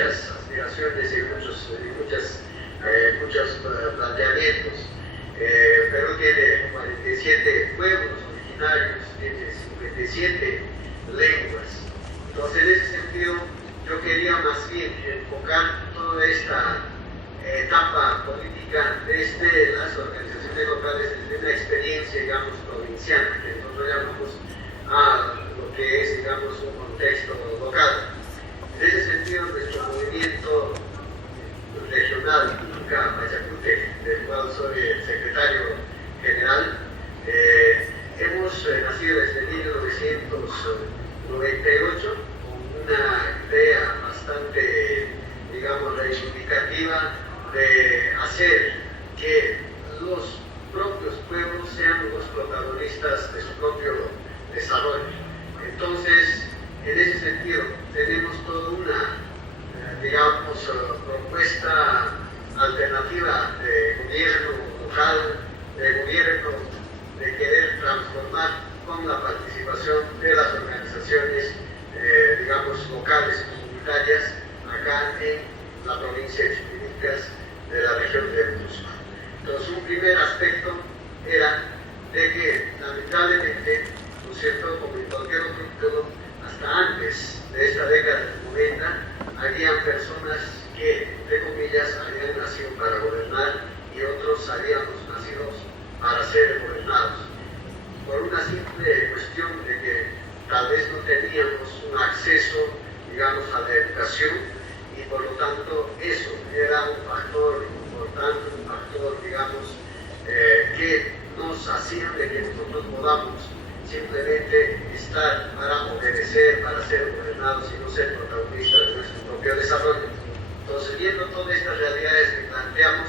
muchas aspiraciones y muchos planteamientos. Perú tiene 47 pueblos originarios, tiene 57 lenguas. Entonces, en ese sentido, yo quería más bien enfocar toda esta etapa política desde las organizaciones locales, desde una experiencia, digamos, provinciana, que nosotros llamamos a lo que es, digamos, un contexto local. En ese sentido, nuestro movimiento regional, Inca Pachacute, del cual soy el secretario general, hemos nacido desde 1998 con una idea bastante, digamos, reivindicativa de hacer que los propios pueblos sean los protagonistas de su propio desarrollo. Entonces, en ese sentido, tenemos toda una, digamos, propuesta alternativa de gobierno local, de gobierno de querer transformar con la participación de las organizaciones, digamos, locales, comunitarias, acá en la provincia de Chupinilcas, de la región del Cusco. Entonces, un primer aspecto era de que, lamentablemente, ¿no es cierto?, como en cualquier otro periodo, hasta antes de esta década del 90, habían personas que, entre comillas, habían nacido para gobernar y otros habíamos nacido para ser gobernados. Por una simple cuestión de que tal vez no teníamos un acceso, digamos, a la educación, y por lo tanto eso era un factor importante, un factor, digamos, que nos hacía de que nosotros podamos simplemente estar para obedecer, para ser gobernados y no ser protagonistas de nuestro propio desarrollo. Entonces, viendo todas estas realidades que planteamos,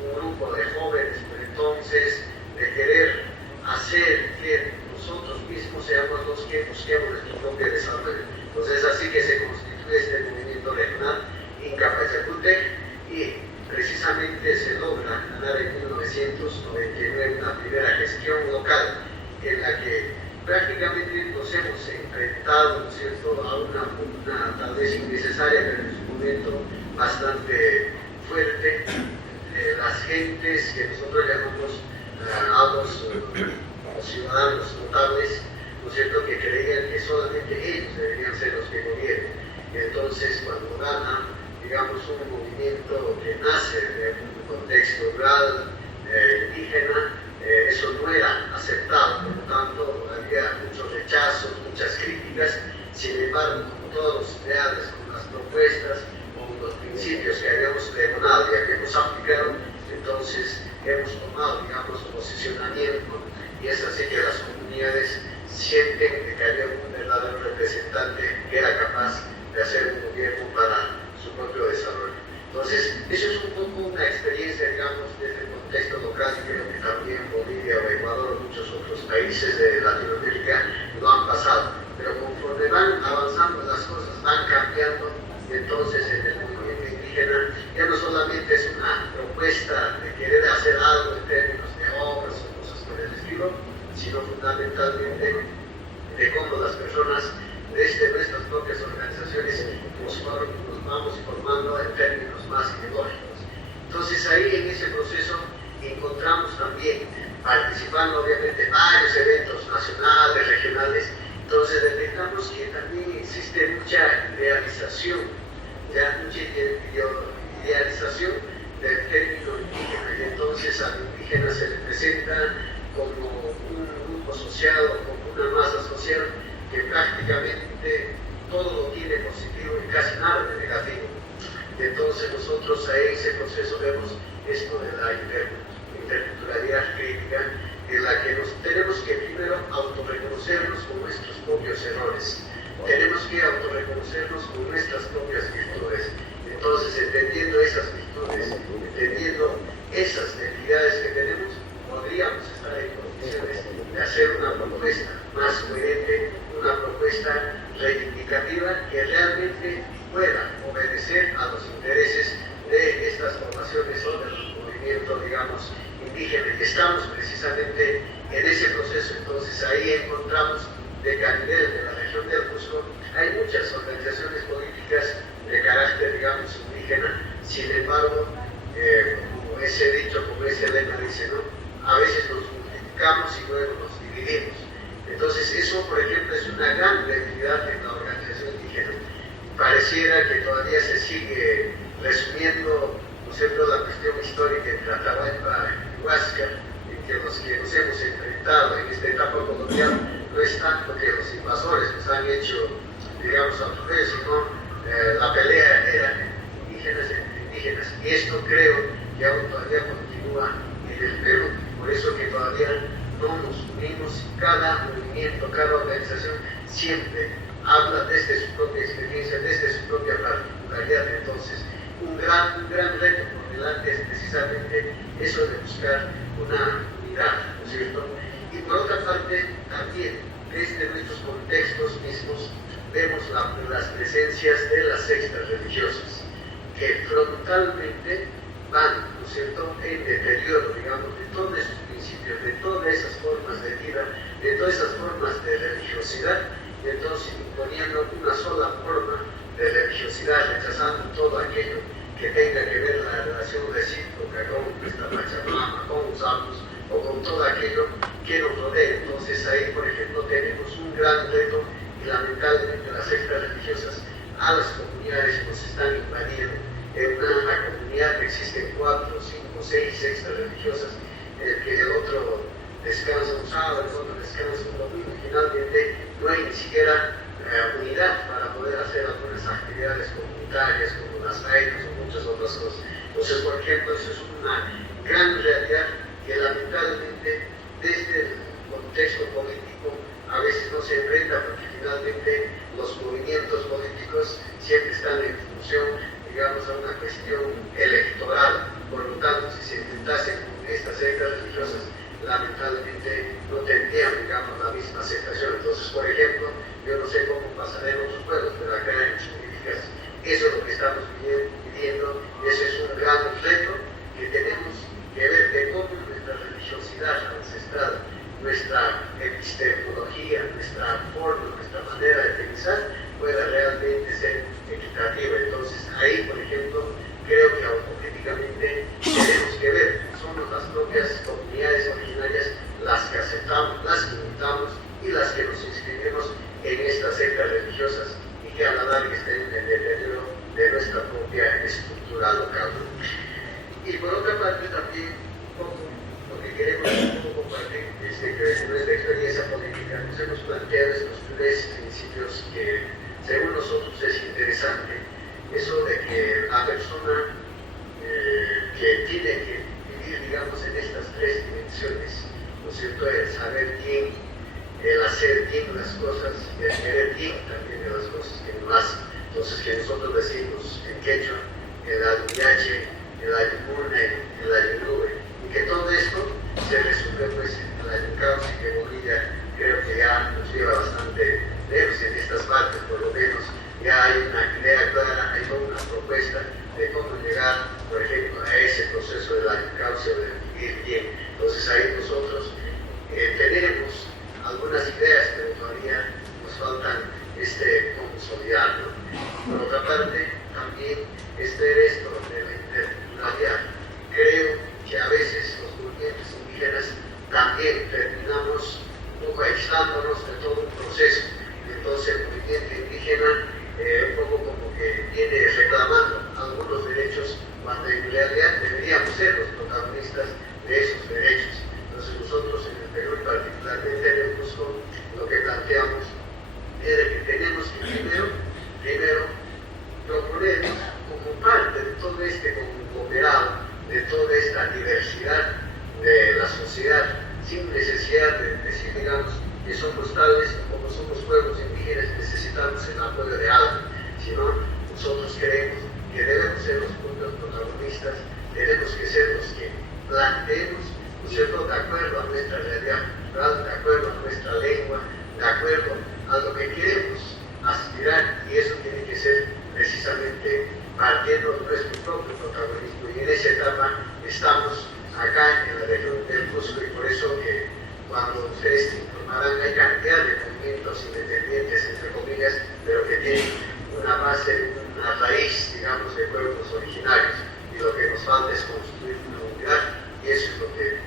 un grupo de jóvenes, por entonces, de querer hacer que nosotros mismos seamos los que busquemos nuestro propio desarrollo. Entonces, así que se constituye este movimiento regional Inca Pachacute, y precisamente se logra ganar en 1999 una primera gestión local en la que prácticamente nos hemos enfrentado, ¿no es cierto?, a una tal vez innecesaria, pero en su momento bastante fuerte, las gentes que nosotros llamamos a los ciudadanos notables, ¿no es cierto?, que creían que solamente ellos deberían ser los que gobiernen. Entonces, cuando gana, digamos, un movimiento que nace de un contexto rural, indígena, eso no era aceptado, por lo tanto había muchos rechazos, muchas críticas. Sin embargo, como todos los leales con las propuestas, con los principios que habíamos pregonado y habíamos aplicado, entonces hemos tomado, digamos, posicionamiento, y es así que las comunidades sienten que había un verdadero representante que era capaz de hacer un gobierno para su propio desarrollo. Entonces, eso es un poco una experiencia, digamos, desde el contexto local, y creo que también Bolivia o Ecuador o muchos otros países de Latinoamérica lo han pasado. Pero conforme van avanzando las cosas, van cambiando, y entonces en el movimiento indígena ya no solamente es una propuesta de querer hacer algo en términos de obras o cosas por el estilo, sino fundamentalmente de cómo las personas desde nuestras propias organizaciones nos vamos formando en términos más ideológicos. Entonces ahí en ese proceso encontramos también, participando obviamente en varios eventos nacionales, regionales. Entonces detectamos que también existe mucha idealización, mucha idealización del término indígena, y entonces al indígena se le presenta como un grupo social o como una masa social que prácticamente todo lo tiene positivo y casi nada de negativo. Entonces nosotros ahí en ese proceso vemos esto de la interculturalidad crítica, en la que nos tenemos que primero autorreconocernos con nuestros propios errores, tenemos que autorreconocernos con nuestras propias virtudes. Entonces, entendiendo esas virtudes, entendiendo esas debilidades que tenemos, podríamos estar en condiciones de hacer una propuesta más coherente, una propuesta reivindicativa que realmente pueda obedecer a los intereses de estas formaciones o del movimiento, digamos, indígena. Estamos precisamente en ese proceso. Entonces ahí encontramos de que a nivel de la región del Cusco hay muchas organizaciones políticas de carácter, digamos, embargo, como ese dicho, como ese lema dice, ¿no? A veces nos multiplicamos y luego nos dividimos. Entonces eso, por ejemplo, es una gran debilidad en la organización indígena. Pareciera que todavía se sigue resumiendo, ¿no es cierto?, la cuestión histórica entre Atahualpa y Huáscar, en que los que nos hemos enfrentado en esta etapa colonial no es tanto que los invasores nos han hecho, digamos, autores, sino la pelea era indígenas entre indígenas. Y esto creo que aún todavía continúa en el Perú. Por eso que todavía no nos unimos, cada movimiento, cada organización siempre habla desde su propia experiencia, desde su propia particularidad. Entonces, un gran reto por delante es precisamente eso de buscar una unidad, ¿no es cierto? Y por otra parte, también desde nuestros contextos mismos vemos las presencias de las sectas religiosas, que frontalmente van, ¿no es cierto?, en deterioro, digamos, de todos esos principios, de todas esas formas de vida, de todas esas formas de religiosidad, y entonces imponiendo una sola forma de religiosidad, rechazando todo aquello que tenga que ver la relación recíproca con nuestra Pachamama, con los amos, o con todo aquello que nos rodea. Entonces ahí, por ejemplo, tenemos un gran reto, y lamentablemente las sectas religiosas a las comunidades nos están invadiendo. En una comunidad existen 4, 5, 6 sectas religiosas, que el otro descansa un sábado, el otro descansa un domingo, y finalmente no hay ni siquiera unidad para poder hacer algunas actividades comunitarias como las fainas o muchas otras cosas. Entonces, por ejemplo, eso es una gran realidad que lamentablemente desde el contexto político a veces no se enfrenta, porque finalmente los movimientos políticos siempre están en función, digamos, a una cuestión electoral. Por lo tanto, si se intentase con estas sectas religiosas, lamentablemente no tendrían, digamos, la misma aceptación. Entonces, por ejemplo, yo no sé cómo pasará en otros pueblos, pero acá en Chumilcas eso es lo que estamos viviendo, y ese es un gran reto que tenemos que ver de cómo nuestra religiosidad ancestral, nuestra epistemología, nuestra forma, nuestra manera de pensar pueda realmente ser equitativa. Entonces, ahí, por ejemplo, creo que automáticamente tenemos que ver, somos las propias comunidades originarias las que aceptamos, las que imitamos y las que nos inscribimos en estas sectas religiosas y que a la larga estén en el deterioro de nuestra propia estructura local. Y por otra parte también, un poco lo que queremos compartir que en nuestra experiencia política nos hemos planteado estos 3 principios que según nosotros es interesante. Eso de que la persona que tiene que vivir, digamos, en estas 3 dimensiones, ¿no es cierto?, el saber bien, el hacer bien las cosas, el querer bien también de las cosas que uno hace. Entonces, que nosotros decimos en quechua, el aluyache, el ayumuna, el ayunube, y que todo esto se resume pues en el ayuncauce, que Bolivia creo que ya nos lleva bastante lejos en estas partes, por lo menos ya hay una idea clara, hay una propuesta de cómo llegar, por ejemplo, a ese proceso del ayuncauce o de vivir bien. Entonces ahí nosotros tenemos algunas ideas, pero todavía nos faltan consolidar, ¿no? Por otra parte, también esto de la interculturalidad. Creo que a veces los movimientos indígenas también terminamos un poco aislándonos de todo un proceso. Entonces el movimiento indígena un poco como que viene reclamando algunos derechos, cuando en realidad deberíamos ser los protagonistas de esos derechos. Entonces nosotros en el Perú y particularmente en el Cusco lo que planteamos es que tenemos que primero proponernos como parte de todo este conglomerado, de toda esta diversidad de la sociedad, sin necesidad de decir, digamos, que somos tales, como somos pueblos indígenas, necesitamos el apoyo de alguien, sino nosotros creemos que debemos ser los propios protagonistas, tenemos que ser los que planteemos, ¿no es cierto?, de acuerdo a nuestra realidad cultural, de acuerdo a nuestra lengua, de acuerdo a lo que queremos aspirar, y eso tiene que ser precisamente partiendo de nuestro propio protagonismo. Y en esa etapa estamos acá en la región del Cusco, y por eso que cuando ustedes se informarán hay cantidad de movimientos independientes, entre comillas, pero que tienen una base, una raíz, digamos, de pueblos originarios. Y lo nos falta es construir una unidad, y eso es lo que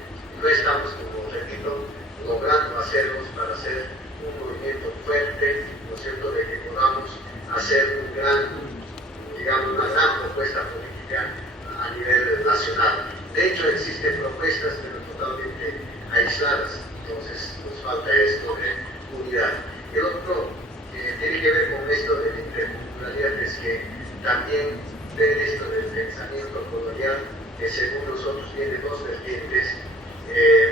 no estamos, como repito, logrando hacerlos para hacer un movimiento fuerte, ¿no es cierto?, de que podamos hacer un gran, digamos, una gran propuesta política a nivel nacional. De hecho, existen propuestas, pero totalmente aisladas, entonces nos falta esto de unidad. El otro que tiene que ver con esto de la interculturalidad es que también ver esto del pensamiento colonial, que según nosotros tiene dos vertientes.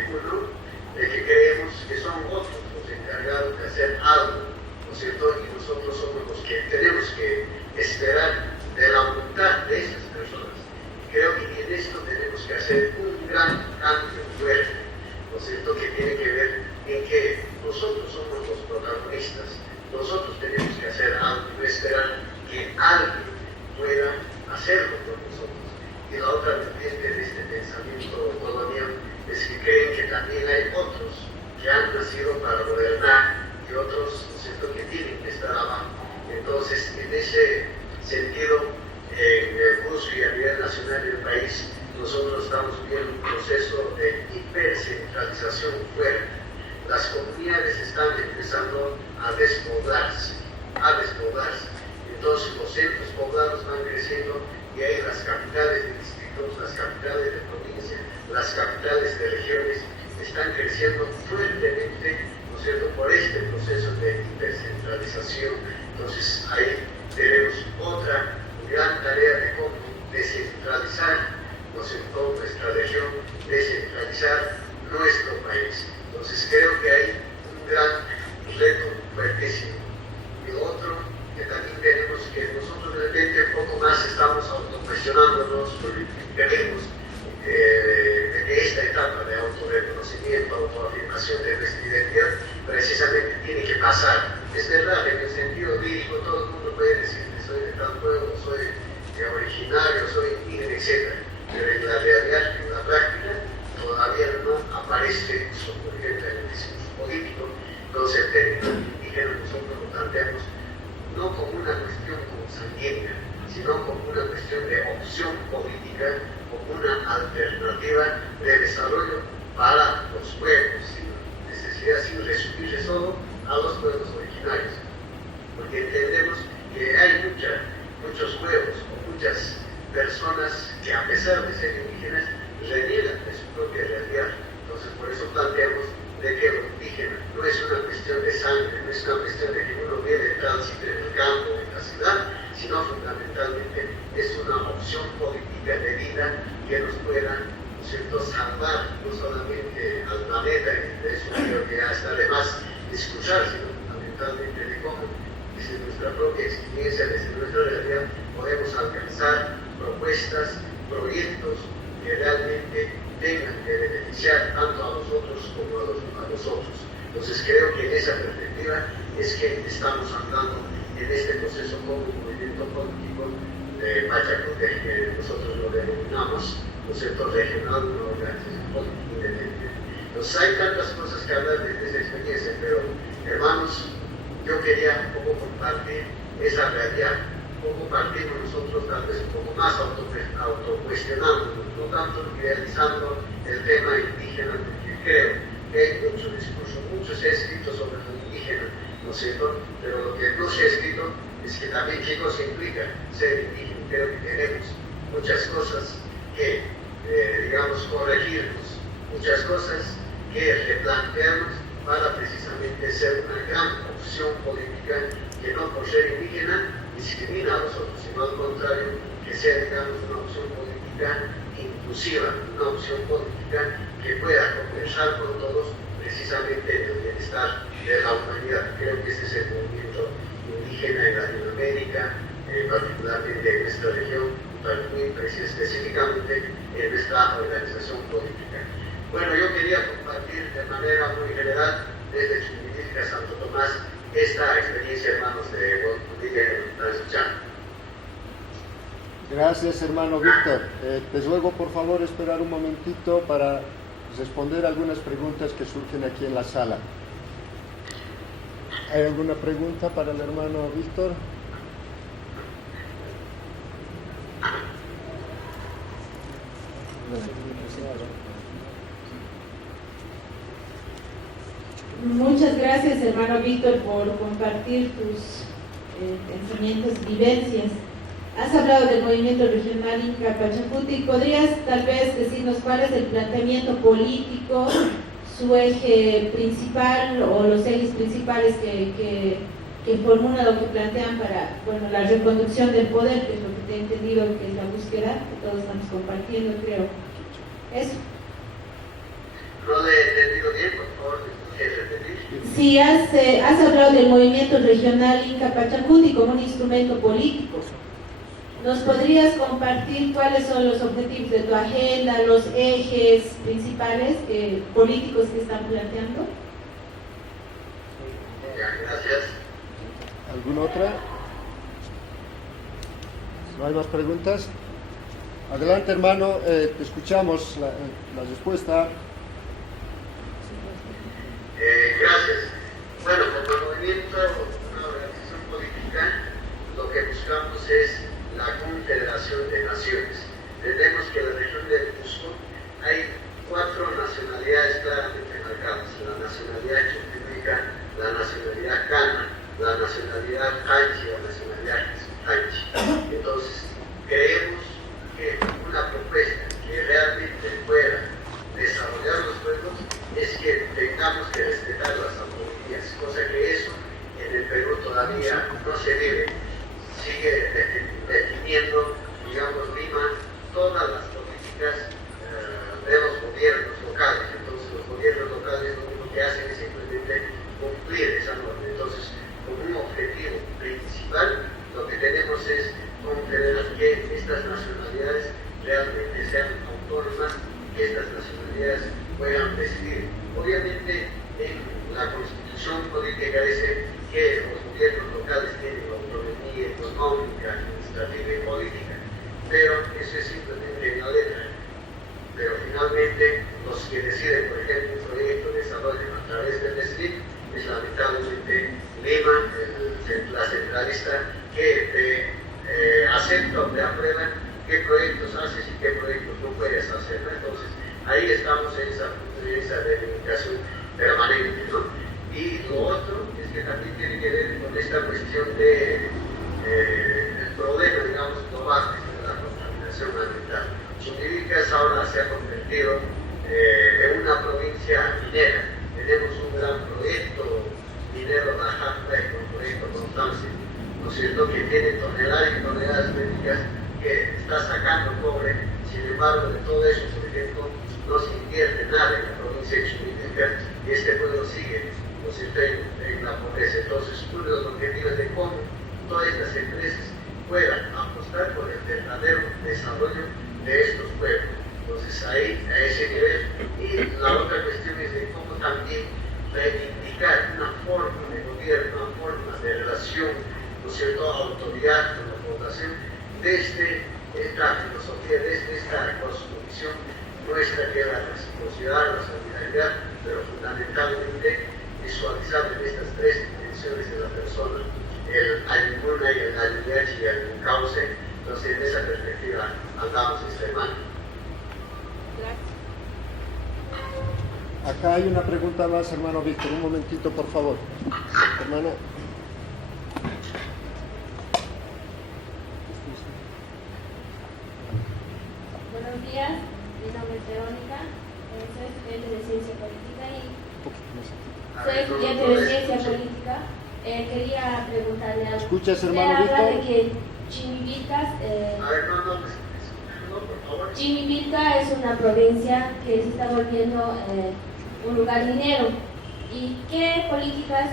Uno, de que creemos que son otros los encargados de hacer algo, ¿no es cierto? Y nosotros somos los que tenemos que esperar de la voluntad de esas personas. Creo que en esto tenemos que hacer un gran cambio fuerte, ¿no es cierto?, que tiene que ver en que nosotros somos los protagonistas, nosotros tenemos que hacer algo y no esperar que alguien pueda hacerlo por nosotros. Y la otra vertiente de este pensamiento colonial es que creen que también hay otros que han nacido para gobernar y otros, ¿no es cierto?, que tienen que estar abajo. Entonces, en ese sentido, en el curso y a nivel nacional del país, nosotros estamos viendo un proceso de hipercentralización fuerte. Las comunidades están empezando a despoblarse. Entonces los centros poblados van creciendo y ahí las capitales de distritos, las capitales de provincia, las capitales de regiones están creciendo fuertemente, ¿no es cierto?, por este proceso de hipercentralización. Entonces ahí tenemos otra gran tarea de cómo descentralizar, ¿no es cierto?, nuestra región, descentralizar nuestro país. Entonces creo que hay un gran reto fuertísimo. Y lo otro que también tenemos que nosotros de repente un poco más estamos autocuestionándonos, porque tenemos de que esta etapa de autorreconocimiento, autoafirmación de nuestra identidad precisamente tiene que pasar. Es verdad, en el sentido lírico todo el mundo puede decir que soy de tal pueblo, soy originario, soy indígena, etc. Pero en la realidad, en la práctica, todavía no aparece eso, por ejemplo, en el discurso político. Entonces el término indígena nosotros lo planteamos no como una cuestión consanguínea, sino como una cuestión de opción política, como una alternativa de desarrollo para los pueblos, sin necesidad, sin resumirse solo a los pueblos originarios. Porque entendemos que hay muchos pueblos o muchas personas que, a pesar de ser indígenas, reniegan de su propia realidad. Entonces, por eso planteamos de que lo indígena no es una cuestión de sangre, no es una cuestión de que uno viene de tránsito en el campo, en la ciudad, sino fundamentalmente es una opción política de vida que nos pueda, ¿no es cierto?, salvar no solamente al planeta, y de eso creo que ya está de más escuchar, sino fundamentalmente de cómo desde nuestra propia experiencia, desde nuestra realidad, podemos alcanzar propuestas, proyectos que realmente tengan que beneficiar tanto a nosotros como a los otros. Entonces creo que en esa perspectiva es que estamos andando en este proceso como movimiento político de Pachacuti, que nosotros lo denominamos, ¿no es cierto?, regional, una organización política independiente. Entonces hay tantas cosas que hablar de esa experiencia, pero hermanos, yo quería un poco compartir esa realidad, un poco partimos nosotros tal vez un poco más autocuestionándonos, no tanto realizando el tema indígena, porque creo que hay mucho discurso, mucho se ha escrito sobre lo indígena, ¿no es cierto? Pero lo que no se ha escrito es que también qué cosa implica ser indígena. Creo que tenemos muchas cosas que, digamos, corregirnos, muchas cosas que replantearnos para precisamente ser una gran opción política que no por ser indígena discrimina a los otros, sino al contrario, que sea, digamos, una opción política inclusiva, una opción política que pueda conversar con todos precisamente en el bienestar de la humanidad. Creo que ese es el movimiento indígena en Latinoamérica, particularmente en nuestra región, muy específicamente en nuestra organización política. Bueno, yo quería compartir de manera muy general desde Chuquimilca, Santo Tomás, esta experiencia, hermanos, de Bolivia que nos están escuchando. Gracias, hermano Víctor. Te ruego, por favor, esperar un momentito para responder algunas preguntas que surgen aquí en la sala. ¿Hay alguna pregunta para el hermano Víctor? gracias, hermano Víctor, por compartir tus pensamientos y vivencias. Has hablado del movimiento regional Inca Pachacuti. ¿Podrías tal vez decirnos cuál es el planteamiento político, su eje principal o los ejes principales que formulan o que plantean para la reconducción del poder, que es lo que te he entendido que es la búsqueda que todos estamos compartiendo, creo? Eso. No le he entendido bien, por favor, ¿me repetir? Sí, has hablado del movimiento regional Inca Pachacuti como un instrumento político. ¿Nos podrías compartir cuáles son los objetivos de tu agenda, los ejes principales políticos que están planteando? Ya, gracias. ¿Alguna otra? ¿No hay más preguntas? Adelante, hermano, te escuchamos la respuesta. Gracias. Bueno, como movimiento, una organización política, lo que buscamos es la confederación de naciones. Entendemos que en la región del Cusco hay 4 nacionalidades claramente marcadas: la nacionalidad chuquimeca, la nacionalidad cana, la nacionalidad canchi, la nacionalidad quispanchi. Entonces, creemos que una propuesta que realmente pueda desarrollar los pueblos es que tengamos que respetar las autonomías, cosa que eso en el Perú todavía no se vive. Sigue definiendo, digamos, Lima, todas las políticas de los gobiernos locales. Entonces, los gobiernos locales lo único que hacen es simplemente cumplir esa norma. Entonces, como un objetivo principal, lo que tenemos es confederar que estas nacionalidades realmente sean autónomas, que estas nacionalidades puedan decidir. Obviamente, en la Constitución política dice que los gobiernos locales tienen autonomía económica, administrativa y política, pero eso es simplemente en la letra. Pero finalmente, los que deciden, por ejemplo, un proyecto de desarrollo a través del SNIP es lamentablemente Lima, la centralista, que acepta o te aprueba qué proyectos haces y qué proyectos no puedes hacer, ¿no? Entonces, ahí estamos en esa delimitación permanente, ¿no? Y lo otro es que también tiene que ver con esta cuestión de el problema, digamos, global de la contaminación ambiental. Chumbivilcas ahora se ha convertido en una provincia minera. Tenemos un gran proyecto minero, un proyecto Constancia, ¿no es cierto?, que tiene toneladas y toneladas métricas que está sacando cobre. Sin embargo, de todo eso, por ejemplo, no se invierte nada en la provincia de Chumbivilcas y este pueblo sigue, ¿no es cierto?, en la pobreza. Entonces, uno de los objetivos de cómo todas estas empresas puedan apostar por el verdadero desarrollo de estos pueblos. Entonces, ahí, a ese nivel. Y la otra cuestión es de cómo también reivindicar una forma de gobierno, una forma de relación, ¿no es cierto?, autoridad con la población, desde esta filosofía, desde esta cosmovisión nuestra, que es la reciprocidad, la solidaridad, pero fundamentalmente visualizar en estas 3 dimensiones de la persona, el Ayunguna y el Ayuyachi y el Cauce. Entonces, en esa perspectiva andamos esta semana. Acá hay una pregunta más, hermano Víctor. Un momentito, por favor. Hermano. Buenos días, mi nombre es Verónica, soy estudiante de Ciencia Política y soy estudiante de Ciencia Política. Quería preguntarle algo. ¿Escuchas, hermano Víctor? Habla de Víctor? que Chimivilca es una provincia que se está volviendo un lugar minero. ¿Y qué políticas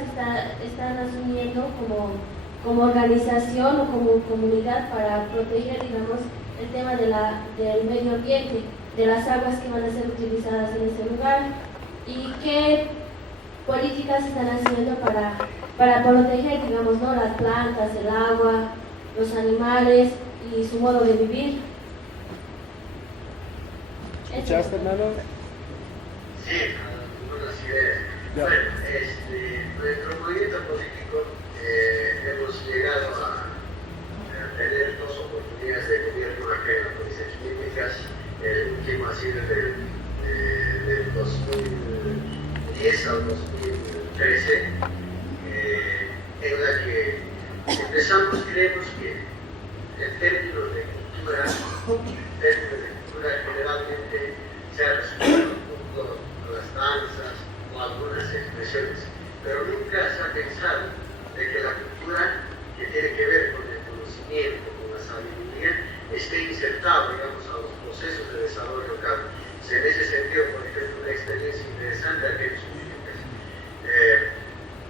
están asumiendo como organización o como comunidad para proteger, digamos, el tema del medio ambiente, de las aguas que van a ser utilizadas en ese lugar? ¿Y qué políticas están haciendo para proteger, digamos, ¿no?, las plantas, el agua, los animales y su modo de vivir? ¿Escuchaste, hermano? Sí, algunas ideas. Ya. Bueno, nuestro movimiento político hemos llegado a tener 2 oportunidades de gobierno acá en la provincia de Chumbivilcas. El último ha sido del 2010 al 2013. Empezamos, creemos que el término de cultura generalmente se ha resumido con las danzas o algunas expresiones, pero nunca se ha pensado de que la cultura, que tiene que ver con el conocimiento, con la sabiduría, esté insertado, digamos, a los procesos de desarrollo local. En ese sentido, por ejemplo, una experiencia interesante aquí en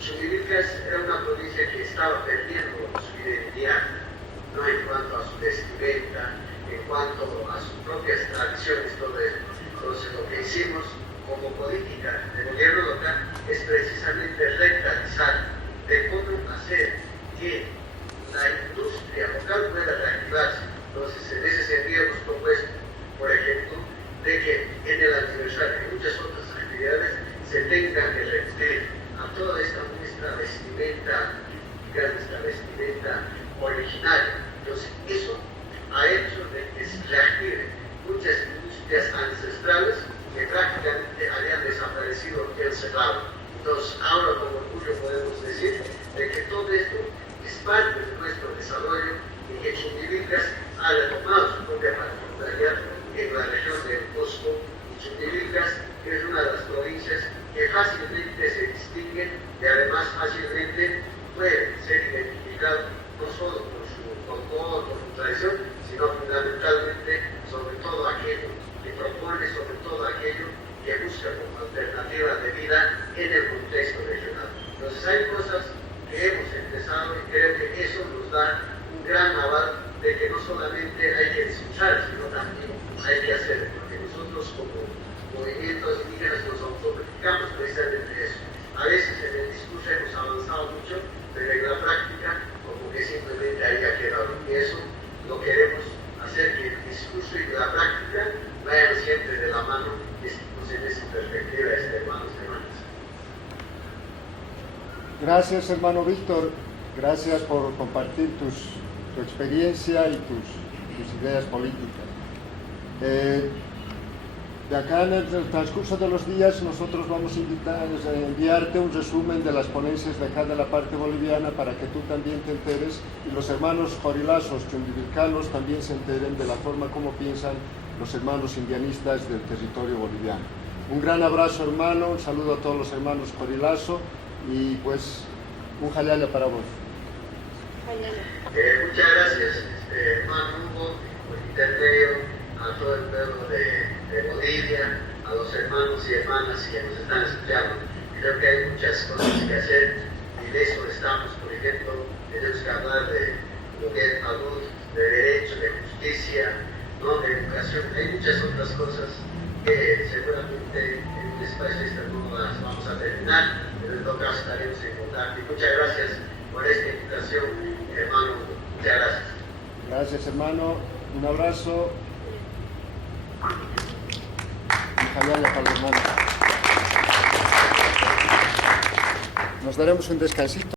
Chumbivilcas era una provincia que estaba perdiendo su identidad, ¿no? En cuanto a su vestimenta, en cuanto a sus propias tradiciones, todo esto. Entonces, lo que hicimos como política de gobierno local es precisamente revitalizar de cómo hacer que la industria local pueda reactivarse. Entonces, en ese sentido hemos propuesto, por ejemplo, de que en el aniversario y muchas otras actividades se tenga que repetir a toda esta nuestra vestimenta, nuestra vestimenta originaria. Entonces, eso ha hecho de que se reactiven muchas industrias ancestrales que prácticamente habían desaparecido en el cerrado. Entonces, ahora con orgullo podemos decir de que todo esto es parte de nuestro desarrollo y que Chumbivilcas ha retomado su propia particularidad en la región del Cusco. Y Chumbivilcas es una de las provincias que fácilmente se distinguen y además fácilmente puede ser identificado no solo por su folclore, por su tradición, sino fundamentalmente sobre todo aquello que propone, sobre todo aquello que busca como alternativa de vida en el contexto regional. Entonces hay cosas que hemos empezado y creo que eso nos da un gran aval de que no solamente hay que escuchar, sino también hay que hacer, porque nosotros como movimientos indígenas nos autocriticamos precisamente eso. A veces en el discurso hemos avanzado mucho, pero en la práctica como que simplemente ahí ha quedado. Y eso lo queremos hacer, que el discurso y la práctica vayan siempre de la mano, y estamos en esa perspectiva, hermanos y hermanas. Gracias, hermano Víctor. Gracias por compartir tu experiencia y tus ideas políticas. De acá en el transcurso de los días nosotros vamos a enviarte un resumen de las ponencias de acá de la parte boliviana para que tú también te enteres y los hermanos jorilazos, chumbivilcanos también se enteren de la forma como piensan los hermanos indianistas del territorio boliviano. Un gran abrazo, hermano, un saludo a todos los hermanos jorilazo y pues un jalala para vos. Muchas gracias, hermano Hugo, por intermedio a todo el pueblo de Bolivia, a los hermanos y hermanas que nos están escuchando. Creo que hay muchas cosas que hacer y de eso estamos. Por ejemplo, tenemos que hablar de lo que es salud, de derecho, de justicia, ¿no? De educación. Hay muchas otras cosas que seguramente en un espacio este no las vamos a terminar, pero en todo caso estaremos en contacto. Y muchas gracias por esta invitación, hermano. Muchas gracias. Gracias, hermano. Un abrazo. Nos daremos un descansito.